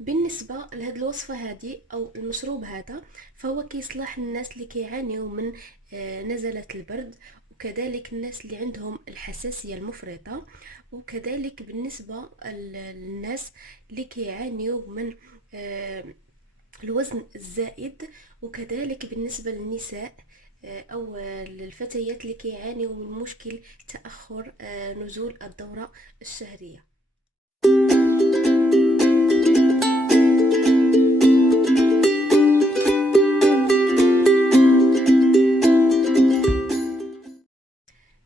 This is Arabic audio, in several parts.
بالنسبه لهاد الوصفه هذه او المشروب هذا، فهو كيصلح الناس اللي كيعانيوا من نزلة البرد، وكذلك الناس اللي عندهم الحساسيه المفرطه، وكذلك بالنسبه للناس اللي كيعانيوا من آه، الوزن الزائد، وكذلك بالنسبه للنساء او للفتيات اللي كيعانيوا من مشكل تاخر نزول الدوره الشهريه.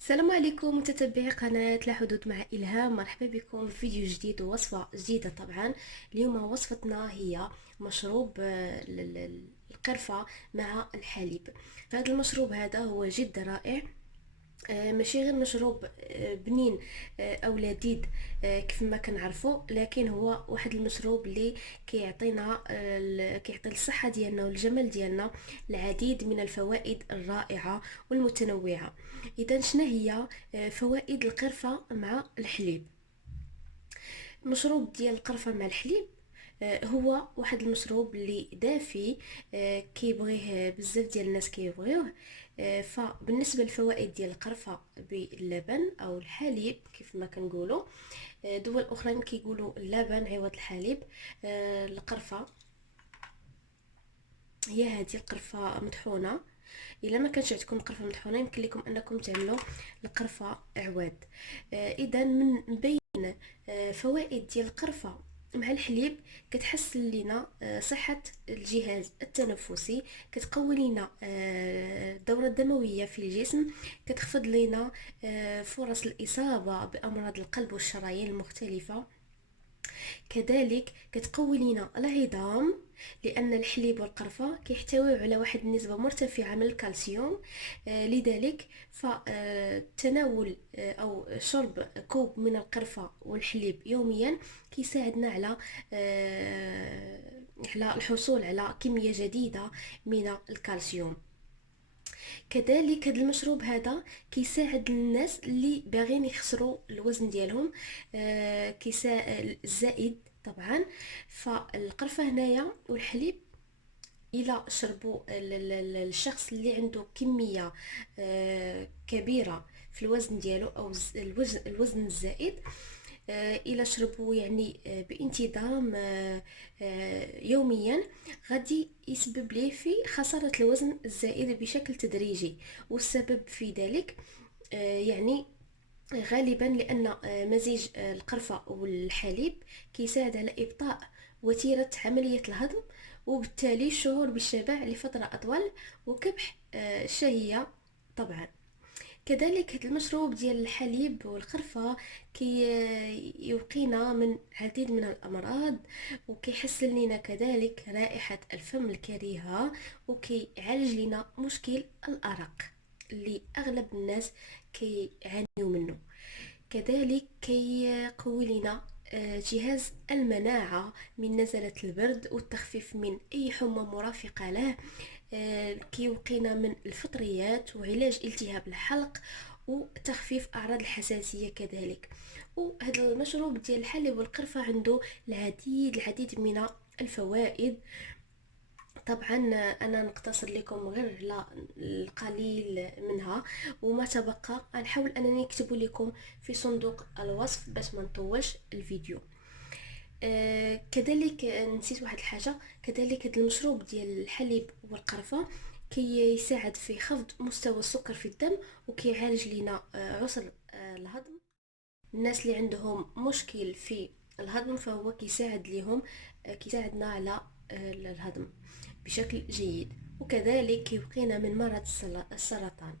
السلام عليكم متتبعي قناة لا حدود مع إلهام، مرحبا بكم في فيديو جديد ووصفة جديدة. طبعا اليوم وصفتنا هي مشروب القرفة مع الحليب. فهذا المشروب هذا هو جدا رائع، ماشي غير مشروب بنين او لذيذ كيف ما كنعرفوا، لكن هو واحد المشروب اللي كيعطينا كيعطي الصحه ديالنا والجمال ديالنا العديد من الفوائد الرائعه والمتنوعه. اذا شنو هي فوائد القرفه مع الحليب؟ المشروب ديال القرفه مع الحليب هو واحد المشروب اللي دافي، كيبغيه بزاف ديال الناس كيبغيوه. فبالنسبه للفوائد ديال القرفه باللبن او الحليب كيف ما كنقولوا، دول اخرين كيقولوا اللبن عوض الحليب. القرفه هي هذه القرفه مطحونه. الا ما كانش عندكم القرفه مطحونه يمكن لكم انكم تعملوا القرفه عواد. اذا من بين فوائد ديال القرفه مع الحليب، كتحسن لنا صحة الجهاز التنفسي، كتقوي لنا الدورة الدموية في الجسم، كتخفض لنا فرص الإصابة بأمراض القلب والشرايين المختلفة، كذلك كتقوي لنا العظام، لان الحليب والقرفه كيحتويو على واحد النسبه مرتفعه من الكالسيوم. لذلك فتناول او شرب كوب من القرفه والحليب يوميا كيساعدنا على الحصول على كميه جديده من الكالسيوم. كذلك هذا المشروب هذا كيساعد الناس اللي باغيين يخسروا الوزن ديالهم، كيساعد الزائد طبعا. فالقرفه هنايا والحليب الى شربوا الشخص اللي عنده كميه كبيره في الوزن ديالو او الوزن الزائد، الى شربوا يعني بانتظام يوميا، غادي يسبب ليه في خسارة الوزن الزائد بشكل تدريجي. والسبب في ذلك يعني غالبا لان مزيج القرفة والحليب كيساعد على ابطاء وتيرة عملية الهضم، وبالتالي الشعور بالشبع لفترة اطول وكبح الشهية طبعا. كذلك هذا المشروب ديال الحليب والقرفة كي يوقينا من العديد من الأمراض، وكيحسن لنا كذلك رائحة الفم الكريهة، وكيعالج لنا مشكل الأرق اللي أغلب الناس كيعانيوا منه. كذلك كيقوي لنا جهاز المناعة من نزلة البرد والتخفيف من أي حمى مرافقة له، كيوقينا من الفطريات وعلاج التهاب الحلق وتخفيف اعراض الحساسيه كذلك. وهذا المشروب ديال الحليب والقرفه عنده العديد من الفوائد. طبعا انا نقتصر لكم غير على القليل منها، وما تبقى نحاول انني نكتب لكم في صندوق الوصف باش ما نطولش الفيديو. كذلك نسيت واحد الحاجه، كذلك هذا المشروب ديال الحليب والقرفه يساعد في خفض مستوى السكر في الدم، وكيعالج لنا عسر الهضم. الناس اللي عندهم مشكل في الهضم فهو كيساعد ليهم، كيساعدنا على الهضم بشكل جيد، وكذلك كيوقينا من مرض السرطان.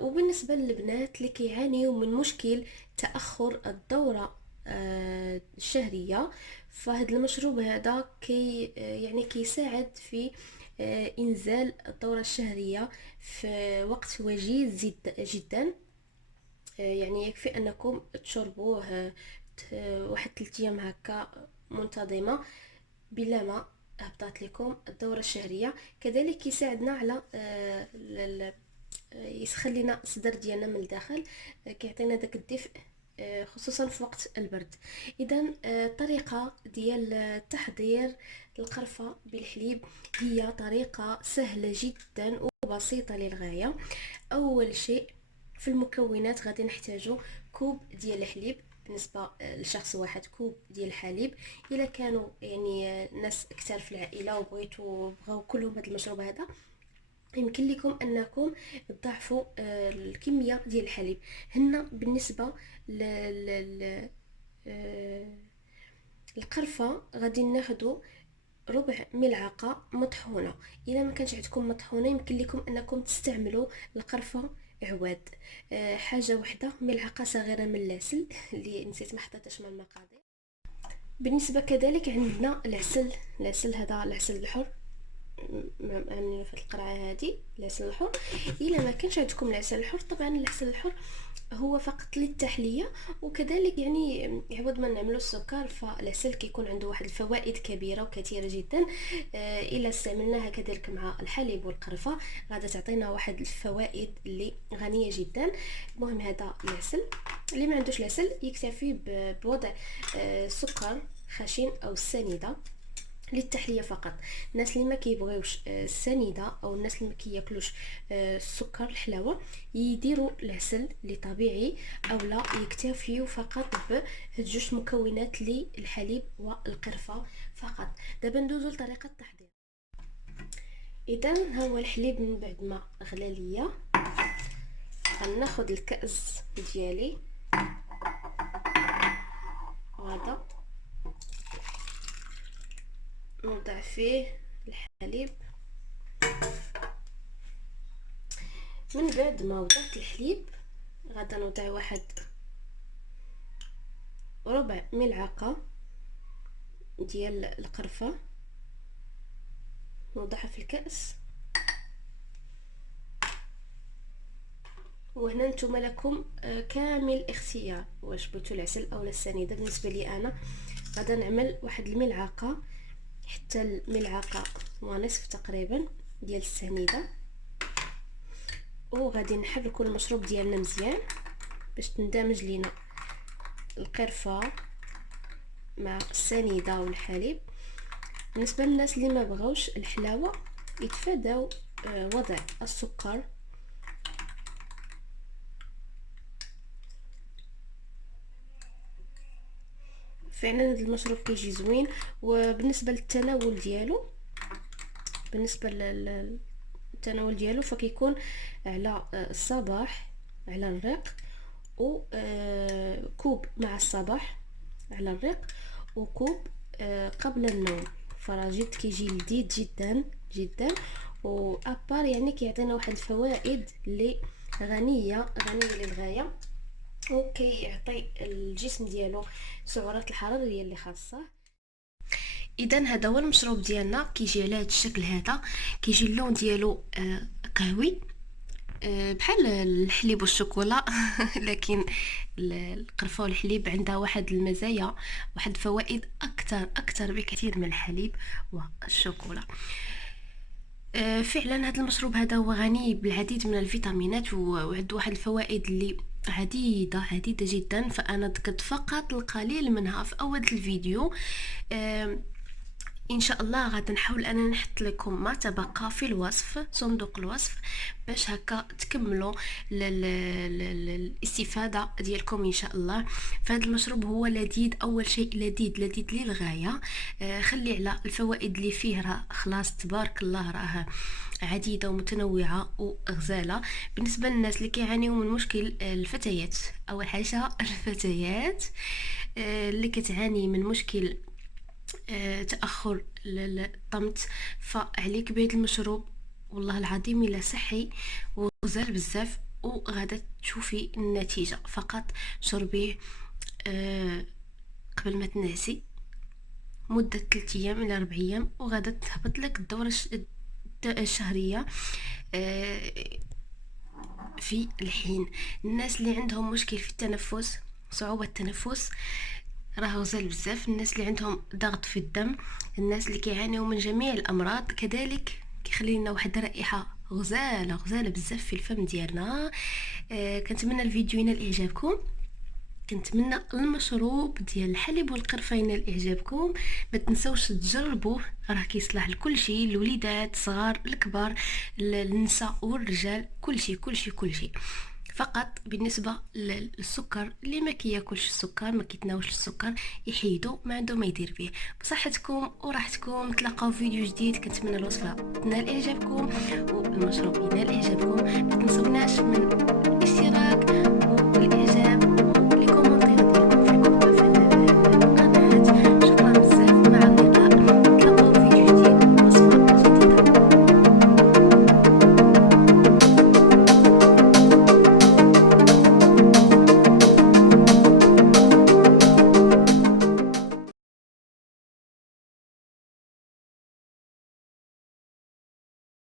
وبالنسبة للبنات اللي كيعانيوا من مشكل تأخر الدورة الشهرية، فهاد المشروب هذا يعني كيساعد في إنزال الدورة الشهرية في وقت وجيز جدا. يعني يكفي أنكم تشربوه واحد 3 أيام هكا منتظمة بلا ما هبطات لكم الدورة الشهرية. كذلك يساعدنا على يسخن لنا الصدر ديالنا من الداخل، كيعطينا داك الدفء خصوصا في وقت البرد. اذا الطريقه ديال تحضير القرفه بالحليب هي طريقه سهله جدا وبسيطه للغايه. اول شيء في المكونات غادي نحتاجو كوب ديال الحليب، بالنسبه لشخص واحد كوب ديال الحليب. الا كانوا يعني ناس اكثر في العائله بغاو كلهم هذا المشروب هذا، يمكن لكم انكم تضاعفوا الكميه ديال الحليب. هنا بالنسبه آه، القرفه غادي ناخذوا ربع ملعقه مطحونه. اذا ما كانش عندكم مطحونه يمكن لكم انكم تستعملوا القرفه عواد. حاجه واحده، ملعقه صغيره من العسل اللي نسيت ما حطيتش مع المقادير. بالنسبه كذلك عندنا العسل هذا العسل الحر، عاملين في القرعه هذه العسل الحر. الا ما كانش عندكم العسل الحر، طبعا العسل الحر هو فقط للتحليه، وكذلك يعني عوض ما نعملوا السكر فالعسل كيكون عنده واحد الفوائد كبيره وكثيره جدا. الا استعملناها كذلك مع الحليب والقرفه غادا تعطينا واحد الفوائد اللي غنيه جدا. المهم هذا العسل، اللي ما عندوش العسل يكتفي بوضع سكر خشن او السنيده للتحليه فقط. الناس اللي ما كيبغيوش السنيده او الناس اللي ما كياكلوش السكر الحلاوه يديروا العسل اللي طبيعي، او لا يكتفيوا فقط بهاد جوج مكونات للحليب والقرفه فقط. دابا ندوزو لطريقه التحضير. اذا ها هو الحليب من بعد ما غلى ليا، غناخذ الكأس ديالي وهذا نوضع فيه الحليب. من بعد ما وضعت الحليب غادا نوضع واحد ربع ملعقه ديال القرفه، نوضعها في الكأس. وهنا نتوما لكم كامل الاختيار واش بغيتو العسل او السنيده. بالنسبه لي انا غادا نعمل واحد الملعقه حتى الملعقه ونصف تقريبا ديال السنيده، وغادي نحركوا المشروب ديالنا مزيان باش تندمج لينا القرفه مع السنيده والحليب. بالنسبه للناس اللي ما بغاوش الحلاوه يتفاداو وضع السكر. فعلا هذا المشروب كيجي زوين. وبالنسبه للتناول ديالو، بالنسبه للتناول ديالو فكيكون على الصباح على الريق، وكوب مع الصباح على الريق، وكوب قبل النوم. فراه كيجي لذيذ جدا جدا، وابار يعني كيعطينا واحد الفوائد اللي غنيه للغايه، وكيعطي الجسم ديالو سعرات الحراريه اللي خاصه. اذا هذا هو المشروب ديالنا، كيجي على هذا الشكل هذا، كيجي اللون ديالو قهوي بحال الحليب والشوكولا لكن القرفه والحليب عندها واحد المزايا، واحد الفوائد اكثر بكثير من الحليب والشوكولا. فعلا هذا المشروب هذا هو غني بالعديد من الفيتامينات وعنده واحد الفوائد اللي عديدة جدا. فأنا ذكرت فقط القليل منها في أول الفيديو. ان شاء الله غادي نحاول انا نحط لكم ما تبقى في الوصف، صندوق الوصف، باش هكا تكملوا الاستفاده ديالكم ان شاء الله. فهذا المشروب هو لذيذ، اول شيء لذيذ للغايه. خلي على الفوائد اللي فيه راه خلاص تبارك الله راه عديده ومتنوعه وغزاله. بالنسبه للناس اللي كيعانيوا من مشكل الفتيات، اول حاجه الفتيات اللي كتعاني من مشكل تأخر الطمث، فعليك بهذا المشروب والله العظيم الا صحي وغزال بزاف، وغادا تشوفي النتيجه. فقط شربيه قبل ما تنعسي مده 3 ايام الى 4 ايام، وغادا تهبط لك الدوره الشهريه في الحين. الناس اللي عندهم مشكل في التنفس، صعوبه التنفس، راه غزال بزاف. الناس اللي عندهم ضغط في الدم، الناس اللي كيعانيوا من جميع الامراض، كذلك كيخلي لنا واحد الرائحه غزاله بزاف في الفم ديالنا. كنتمنى الفيديو ينال اعجابكم. كنتمنى المشروب ديال الحليب والقرفه ينال اعجابكم. ما تنسوش تجربوه، راه كيصلح لكل شيء، الوليدات صغار الكبار النساء والرجال، كل شيء. فقط بالنسبه للسكر، اللي ما كياكلش السكر ما كيتناولش السكر يحيدو، ما عنده ما يدير به. بصحتكم وراحتكم، نتلاقاو في فيديو جديد. كنتمنى الوصفه تنال اعجابكم والمشروب ينال اعجابكم. ما تنسوناش من اشتراك